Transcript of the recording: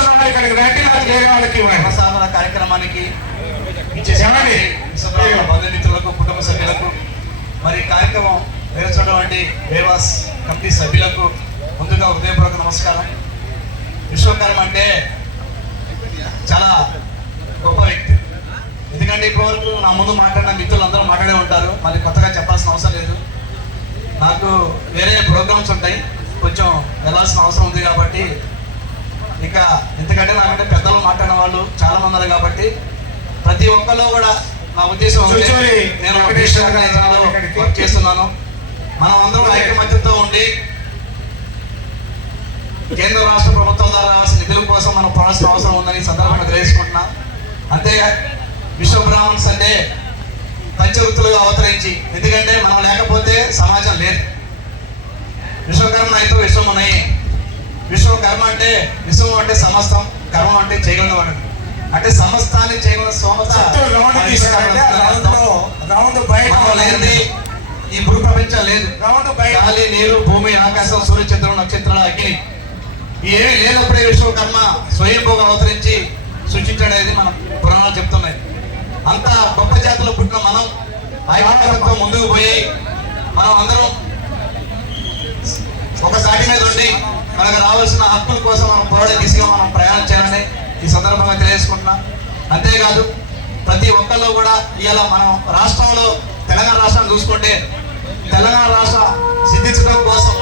కూర్చున్న ఇక్కడికి రండి, నాకు లేని వాళ్ళకి సాధన కార్యక్రమానికి ఇచ్చేసేమండి బంధుమిత్రులకు, కుటుంబ సభ్యులకు, మరి కార్యక్రమం నిర్వహించినటువంటి వేవాస్ కమిటీ సభ్యులకు ముందుగా హృదయపూర్వక నమస్కారం. విశ్వకర్మ అంటే చాలా గొప్ప వ్యక్తి. ఎందుకంటే ఇప్పటివరకు నా ముందు మాట్లాడిన మిత్రులు అందరూ మాట్లాడే ఉంటారు, మళ్ళీ కొత్తగా చెప్పాల్సిన అవసరం లేదు. నాకు వేరే ప్రోగ్రామ్స్ ఉంటాయి, కొంచెం వెళ్ళాల్సిన అవసరం ఉంది కాబట్టి ఇక ఎందుకంటే నాకంటే పెద్దలు మాట్లాడిన వాళ్ళు చాలా మంది ఉన్నారు కాబట్టి ప్రతి ఒక్కరు కూడా నా ఉద్దేశం నేను వర్క్ చేస్తున్నాను. మనం అందరం ఐకమత్యంతో ఉండి కేంద్ర రాష్ట్ర ప్రభుత్వం ద్వారా రావాల్సిన నిధుల కోసం మనం పడాల్సిన అవసరం ఉందని సందర్భంగా తెలియజేసుకుంటున్నాం. అంతేగా విశ్వబ్రాహ్మణ్స్ అంటే పంచవృత్తులుగా అవతరించి, ఎందుకంటే మనం లేకపోతే సమాజం లేదు. విశ్వకర్మ అయితే విశ్వమునై. విశ్వకర్మ అంటే విశ్వం అంటే సమస్తం, కర్మ అంటే చేయగలవాడు, అంటే సమస్తాన్ని చేయగల సోమత లేనిది ఈ భూ ప్రపంచం లేదు. గాలి, నీరు, భూమి, ఆకాశం, సూర్య, చంద్రుడు, నక్షత్రాలు, అగ్ని ఏమీ లేనప్పుడే విశ్వకర్మ స్వయంభూగా అవతరించి సృష్టించడనేది మన పురాణాలు చెప్తున్నాయి. అంత గొప్ప జాతిలో పుట్టిన మనం ఐక్యతతో ముందుకు పోయి మనం అందరం ఒక సాటి మీద ఉండి మనకు రావాల్సిన హక్కుల కోసం మనం పోరాడే దిశగా మనం ప్రయాణం చేయాలని ఈ సందర్భంగా తెలియజేసుకుంటున్నాం. అంతేకాదు ప్రతి ఒక్కళ్ళు కూడా ఇవాళ మనం రాష్ట్రంలో తెలంగాణ రాష్ట్రాన్ని చూసుకుంటే తెలంగాణ రాష్ట్రం సిద్ధించడం కోసం